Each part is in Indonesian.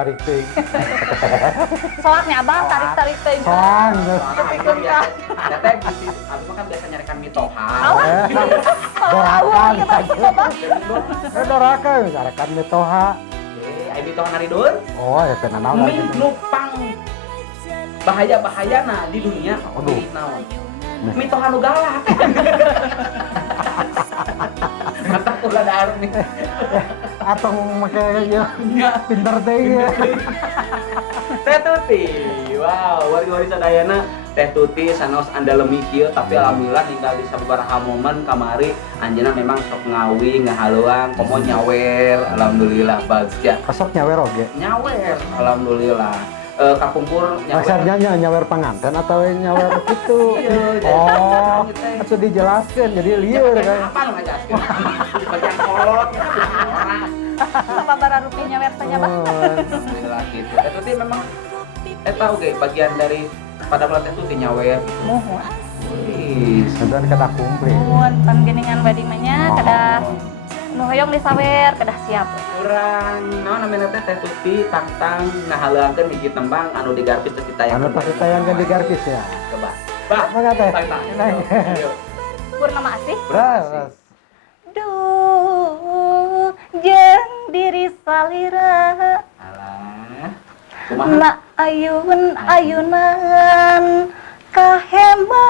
tarik teuing. Soalnya abah tarik-tarik teh. Soang. Kepikir kan. Teteh bisi, abis mah kan biasa nyarikan mitoha. Dorakan. Abah. Dorakan misalkan metoha. Ayo mitoha naridun. Oh, ya teu naon Mi nupang bahaya-bahayana di dunia. Aduh. Naon? Mitoha nu galak. Mata ulah daar nih. Atau make ya pinter teh ya. Teh Tuti. Wow, wari-wari sadayana Teh Tuti sanos andalemi kieu tapi alhamdulillah tinggal di sabaraha momen kamari anjeunna memang sok ngawi, ngahaluang, komo nyawer, alhamdulillah bagja. Kasok nyawer oge. Nyawer, alhamdulillah. Kapungkur Maksudnya nyawer panganten atau nyawer gitu. Oh, itu dijelaskan jadi lieur kan. apa nu ngajelaskeun? Bagian kolot orang. Sama bara rupiahnya wertanya bah. Alhamdulillah gitu. Teh Tuti memang eta oge bagian dari pada belah Teh Tuti nyawer. Muhun. Wih, Dan kada kumplit. Muhun panggeningan badi mah nya kada nu hoyong disawer kada siap. kurang naon namanya Teh Tuti tantang ngahaluangkeun hiji tembang anu digarpis teh ditayangkeun. Anu pasti tayangkeun di Garkis ya. Coba. Bah, Mangga teh. Ayo. Purnama asih. Beras. Duh, jeung diri salira. Alah. Kumaha? Na ayunan kaheman.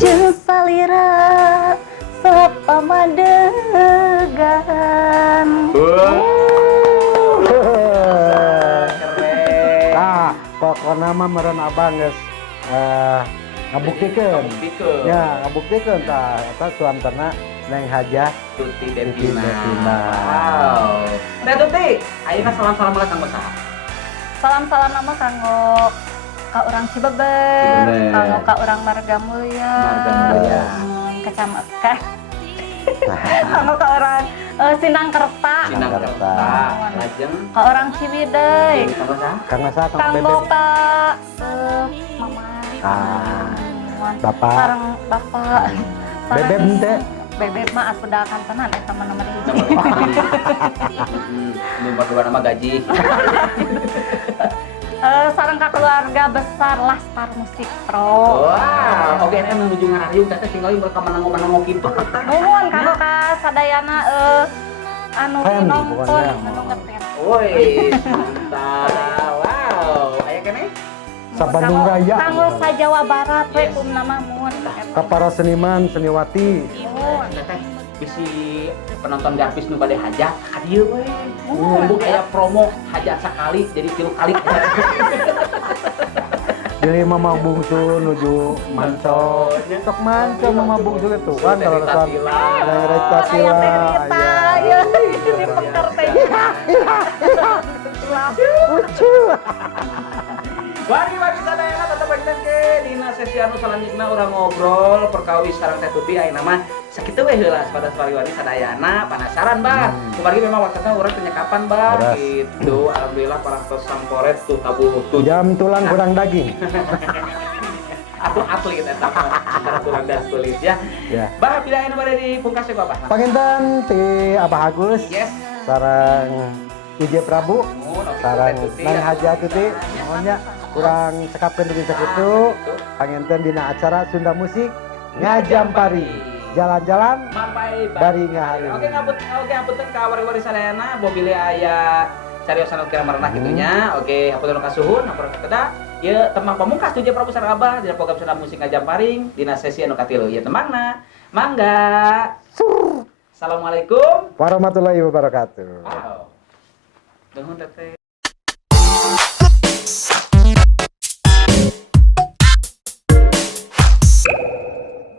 Jeung salira sapamadegan. Keren. Nah, pokoknya mah meureun abang geus ngabuktikeun. Ngabuktikeun. Ya, ngabuktikeun tah eta suantana Neng Hajah Tuti Tuti Devina. Devina. Wow. Teh Tuti, ayeuna salam-salam lah kanggo saha? Salam-salam nama kanggo ka urang Cibeber, Cibeber. kanggo ka urang Marga Mulya. Marga Mulya. Kecamatan. Kanggo ka urang Sinangkerta. Sinangkerta. Lajeng Ka urang Ciwidey. kanggo saha? Kang Asa Kang Kanggo Bebek. ka mama. Bapak. Sareng bapak. Bebek henteu. Bebek mah atuh da kantenan eta mah nomor hiji. Ini berdua nama gaji. Sareng ka keluarga besar Laskar Musik Pro. Wah, oke eta menuju ngarariung teh tinggal mereka menanggo kitu. Nuhun kanggo ka sadayana anu Fan, nonton pokoknya. anu ngepen. Woi, mantap. Wow, aya keneh? Sabandung Raya. Kanggo sa Jawa Barat we Yes. nama mun. Ka para seniman, seniwati. Nuhun. Teteh bisi penonton Garpis nu bade hajat ka dieu we. Nuhun. Mumpung aya promo hajat sakali jadi 3 kali. Jadi mama bungsu nuju manco. Sok manco mama bungsu itu kan kalau nonton Neng Tasila. Ya, di pekar teh. Lucu. Wari-wari sadayana tetep bagian ke dina sesi anu salanjutna urang ngobrol perkawis sareng Teh Tuti ayeuna mah sakitu we heula pada wari-wari sadayana penasaran Bang. Kumaha memang waktunya urang tanya kapan Bang Beras. gitu. Alhamdulillah parantos samporet tuh tabu tuh Jam tulang kurang daging. atuh atlet eta antara tulang dan kulit ya. Ya. Bah bila anu bade di pungkas ya Bapak. Panginten ti Abah Agus. Yes. Sareng IJ Prabu. Oh, oke, Sareng Teh Tuti, Neng ya. Hajah Tuti. Mohonnya kurang cekapkeun deui sakitu. Panginten dina acara Sunda Musik Ngajampari. Jalan-jalan Mampai Bari ngahari. Oke ngapunten ka wari-wari sadayana bobilih aya cariosan kira marenah gitunya. Oke hapunten ka suhun hapunten kedah. Ieu tembang pamungkas tuh Prabu sareng Abah dina program Sunda Musik Ngajamparing dina sesi anu katilu. Ieu tembangna. Mangga. Assalamualaikum Warahmatullahi wabarakatuh. Wow. Nuhun teteh.